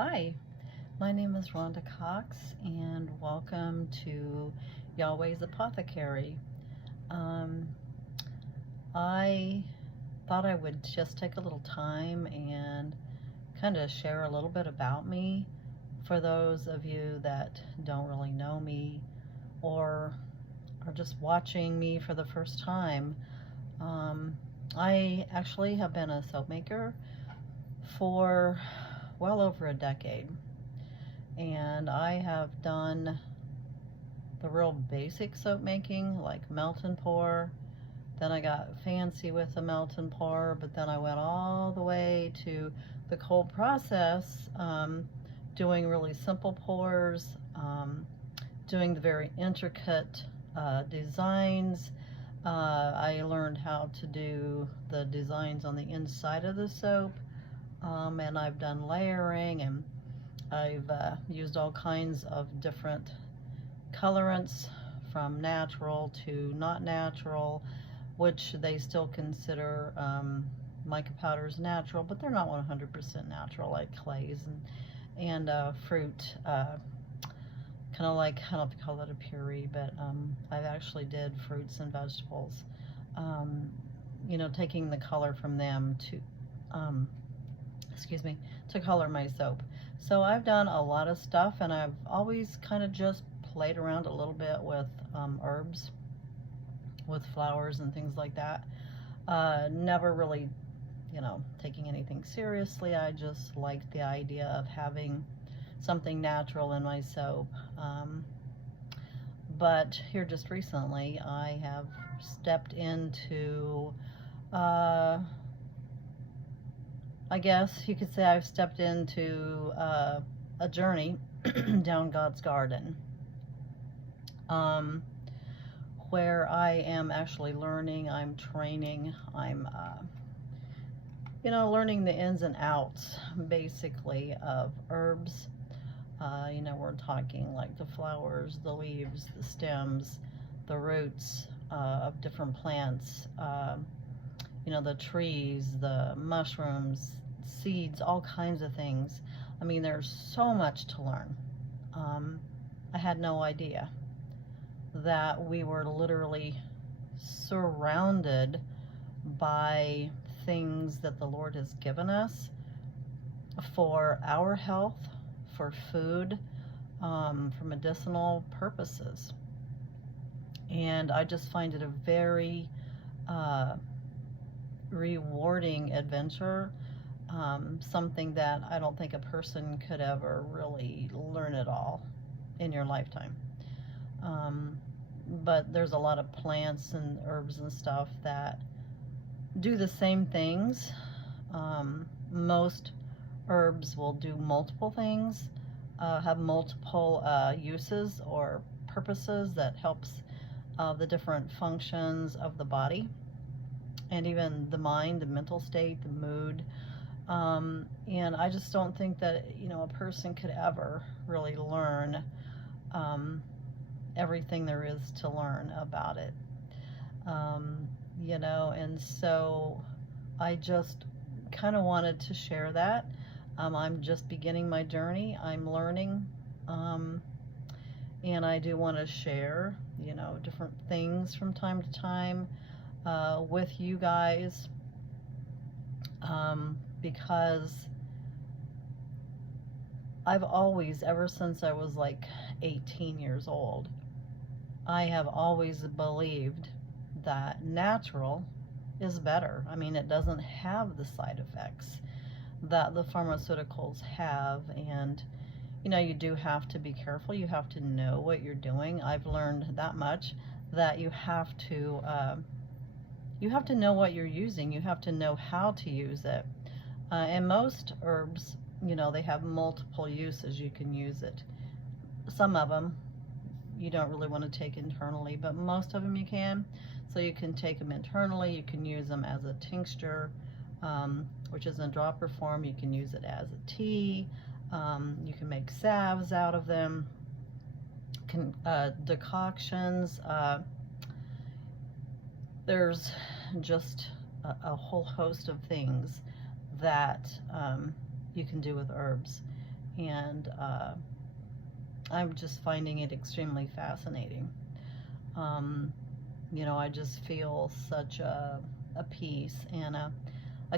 Hi, my name is Rhonda Cox, and welcome to Yah-weh's Apothecary. Um, I thought I would just take a little time and kind of share a little bit about me for those of you that don't really know me or are just watching me for the first time. Um, I actually have been a soap maker for well over a decade, and I have done the real basic soap making, like melt and pour. Then I got fancy with the melt and pour, but then I went all the way to the cold process, doing really simple pours, doing the very intricate designs. I learned how to do the designs on the inside of the soap, and I've done layering, and I've used all kinds of different colorants, from natural to not natural, which they still consider mica powders natural, but they're not 100% natural, like clays and fruit, kind of like, I don't know if you call it a puree, but I've actually did fruits and vegetables, um, taking the color from them to, excuse me, to color my soap. So I've done a lot of stuff, and I've always kind of just played around a little bit with herbs, with flowers and things like that. Never really, taking anything seriously. I just liked the idea of having something natural in my soap. But here just recently, I have stepped into, I guess you could say I've stepped into a journey down God's garden, where I am actually learning, I'm training, I'm, learning the ins and outs, basically, of herbs. We're talking like the flowers, the leaves, the stems, the roots of different plants, the trees, the mushrooms, seeds, all kinds of things. I mean, there's so much to learn. I had no idea that we were literally surrounded by things that the Lord has given us for our health, for food, for medicinal purposes. And I just find it a very rewarding adventure, something that I don't think a person could ever really learn it all in your lifetime. But there's a lot of plants and herbs and stuff that do the same things. Most herbs will do multiple things, have multiple uses or purposes that helps the different functions of the body, and even the mind, the mental state, the mood. And I just don't think that, a person could ever really learn everything there is to learn about it. And so I just kind of wanted to share that. I'm just beginning my journey. I'm learning. And I do want to share, different things from time to time with you guys, because I've always, ever since I was like 18 years old, I have always believed that natural is better. I mean, it doesn't have the side effects that the pharmaceuticals have, and you do have to be careful. You have to know what you're doing. I've learned that much, that you have to know what you're using. You have to know how to use it. And most herbs, they have multiple uses you can use it. Some of them you don't really want to take internally, but most of them you can. So you can take them internally. You can use them as a tincture, which is in dropper form. You can use it as a tea. You can make salves out of them, decoctions. There's just a whole host of things that you can do with herbs. and I'm just finding it extremely fascinating. Um, I just feel such a peace and a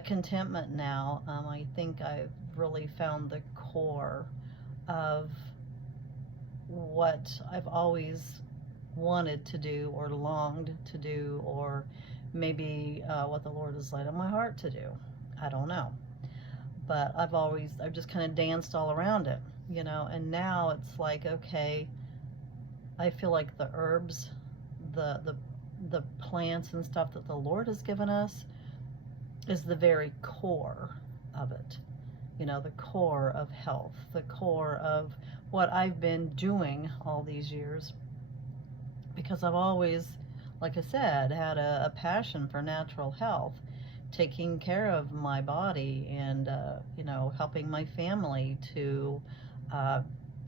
contentment now. I think I've really found the core of what I've always wanted to do or longed to do, or maybe what the Lord has laid on my heart to do. I don't know. But I've just kind of danced all around it, and now it's like, okay, I feel like the herbs, the plants and stuff that the Lord has given us is the very core of it. The core of health, the core of what I've been doing all these years, because I've always, like I said, had a passion for natural health, taking care of my body, and helping my family to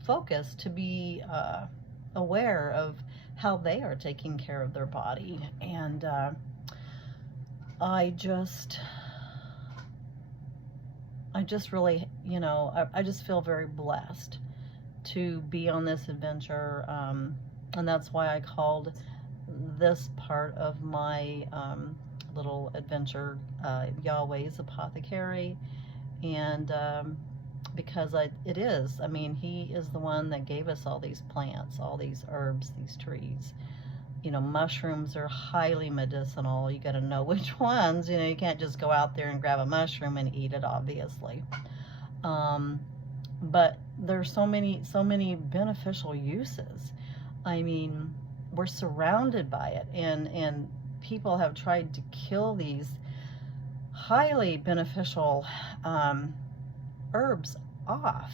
focus, to be aware of how they are taking care of their body. And I just really, I just feel very blessed to be on this adventure, and that's why I called this part of my little adventure Yah-weh's Apothecary. And because it is, I mean, he is the one that gave us all these plants, all these herbs, these trees. Mushrooms are highly medicinal. You got to know which ones. You can't just go out there and grab a mushroom and eat it, obviously. But there's so many beneficial uses. I mean, we're surrounded by it, and people have tried to kill these highly beneficial herbs off.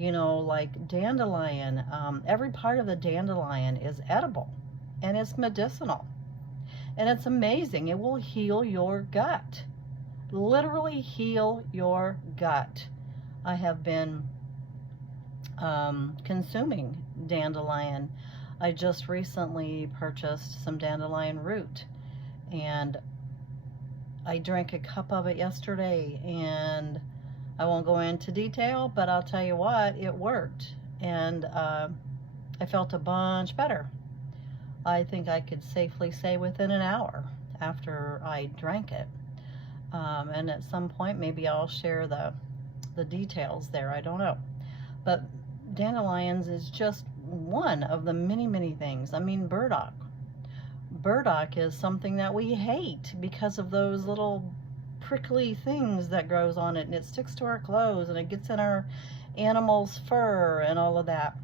Like dandelion. Every part of the dandelion is edible, and it's medicinal, and it's amazing. It will heal your gut, literally heal your gut. I have been consuming dandelion. I just recently purchased some dandelion root, and I drank a cup of it yesterday, and I won't go into detail, but I'll tell you what, it worked, and I felt a bunch better. I think I could safely say within an hour after I drank it. And at some point, maybe I'll share the details there. I don't know. But dandelions is just one of the many things. I mean, burdock. Burdock is something that we hate because of those little prickly things that grows on it, and it sticks to our clothes, and it gets in our animals' fur and all of that.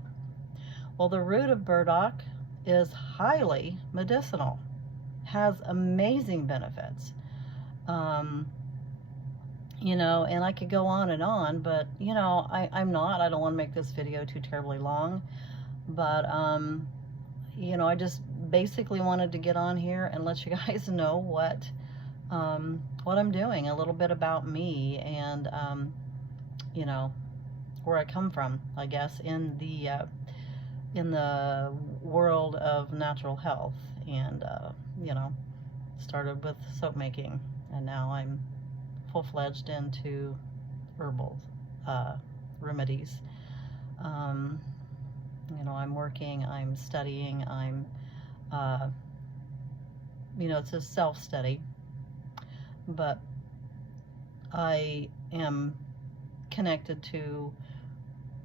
Well, the root of burdock is highly medicinal, has amazing benefits. And I could go on, but I don't want to make this video too terribly long, but I just basically wanted to get on here and let you guys know what I'm doing, a little bit about me, and where I come from, I guess, in the world of natural health. And started with soap making, and now I'm full-fledged into herbal remedies. I'm working, I'm studying, I'm it's a self-study, but I am connected to,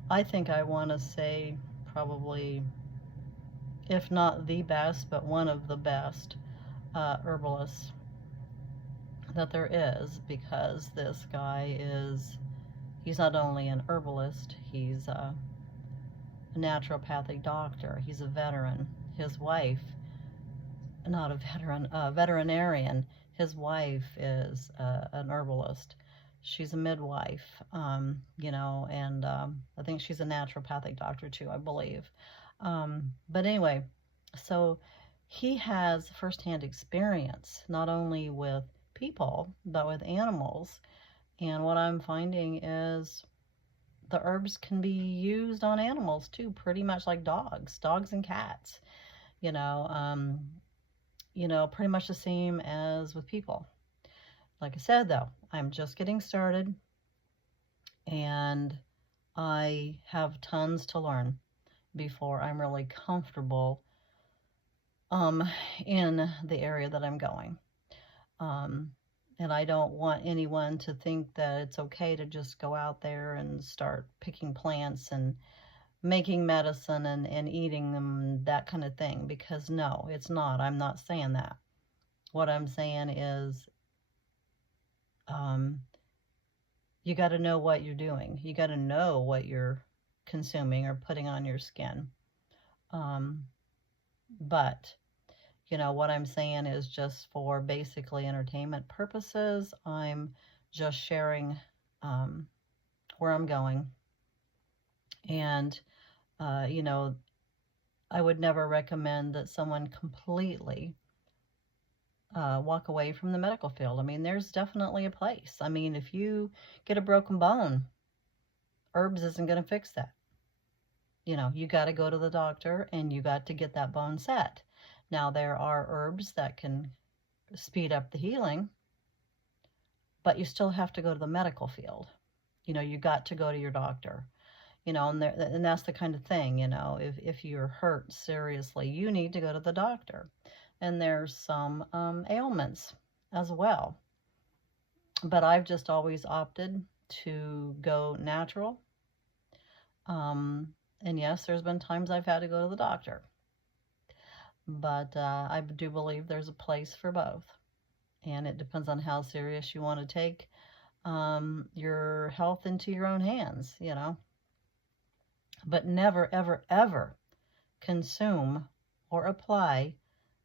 I think I want to say, probably, if not the best, but one of the best herbalists that there is, because this guy he's not only an herbalist, he's a naturopathic doctor, he's a veteran. His wife, not a veteran, veterinarian, his wife is an herbalist. She's a midwife, and I think she's a naturopathic doctor too, I believe. But anyway, so he has firsthand experience, not only with people, but with animals. And what I'm finding is the herbs can be used on animals too, pretty much like dogs and cats, pretty much the same as with people. Like I said, though, I'm just getting started, and I have tons to learn before I'm really comfortable in the area that I'm going. Um, and I don't want anyone to think that it's okay to just go out there and start picking plants and making medicine and eating them, that kind of thing, because no, it's not. I'm not saying that. What I'm saying is um, you got to know what you're doing. You got to know what you're consuming or putting on your skin. Um, but what I'm saying is just for basically entertainment purposes. I'm just sharing where I'm going. And, I would never recommend that someone completely walk away from the medical field. I mean, there's definitely a place. I mean, if you get a broken bone, herbs isn't going to fix that. You got to go to the doctor and you got to get that bone set. Now, there are herbs that can speed up the healing, but you still have to go to the medical field. You got to go to your doctor. And that's the kind of thing, if you're hurt seriously, you need to go to the doctor. And there's some ailments as well. But I've just always opted to go natural. And yes, there's been times I've had to go to the doctor. But I do believe there's a place for both. And it depends on how serious you want to take your health into your own hands, But never, ever, ever consume or apply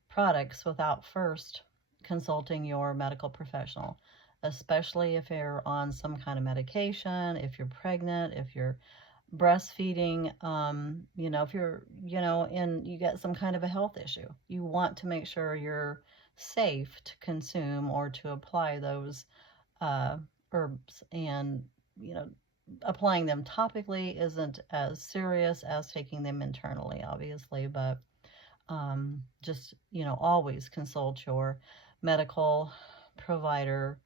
products without first consulting your medical professional, especially if you're on some kind of medication, if you're pregnant, if you're breastfeeding, if you're, and you get some kind of a health issue. You want to make sure you're safe to consume or to apply those herbs. And, applying them topically isn't as serious as taking them internally, obviously, but just, always consult your medical provider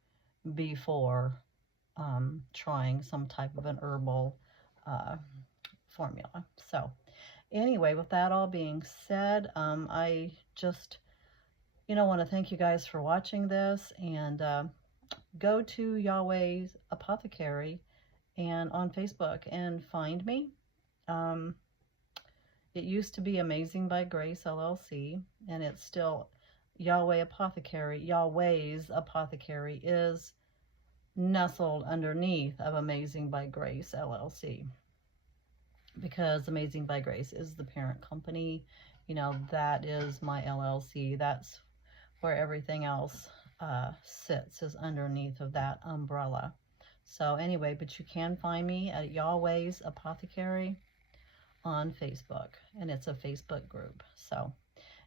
before trying some type of an herbal formula. So anyway, with that all being said, I just, want to thank you guys for watching this, and go to Yah-weh's Apothecary and on Facebook and find me. It used to be Amazing by Grace LLC, and it's still Yah-weh Apothecary. Yah-weh's Apothecary is nestled underneath of Amazing by Grace LLC, because Amazing by Grace is the parent company. That is my LLC. That's where everything else sits, is underneath of that umbrella. So anyway, but you can find me at Yah-weh's Apothecary on Facebook, and it's a Facebook group. So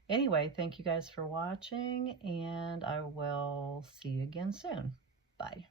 anyway, thank you guys for watching, and I will see you again soon. Bye.